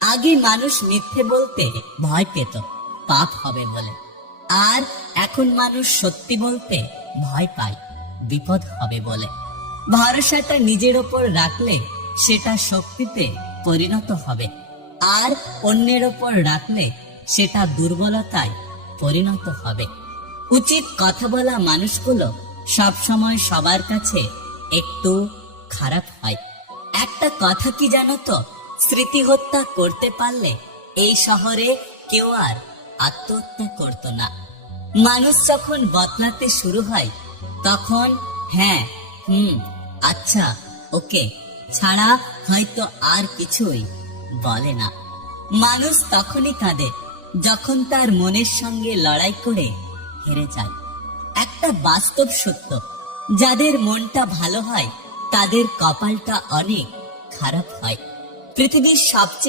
আগে মানুষ মিথ্যে বলতে ভয় পেত পাপ হবে বলে, আর এখন মানুষ সত্যি বলতে ভয় পায় বিপদ হবে বলে। ভরসাটা নিজের ওপর রাখলে সেটা শক্তিতে পরিণত হবে, আর অন্যের ওপর রাখলে সেটা দুর্বলতায় পরিণত হবে। উচিত কথা বলা মানুষগুলো সবসময় সবার কাছে একটু খারাপ হয়। একটা কথা কি জানো তো, স্মৃতি হত্যা করতে পারলে এই শহরে কেউ আর আত্মহত্যা করত না। মানুষ যখন বদলাতে শুরু হয় তখন হ্যাঁ, আচ্ছা, ওকে ছাড়া হয়তো আর কিছুই বলে না। মানুষ তখনই কাঁদে যখন তার মনের সঙ্গে লড়াই করে হেরে যায়। একটা বাস্তব সত্য, যাদের মনটা ভালো হয় তাদের কপালটা অনেক খারাপ হয়। পৃথিবীর সবচেয়ে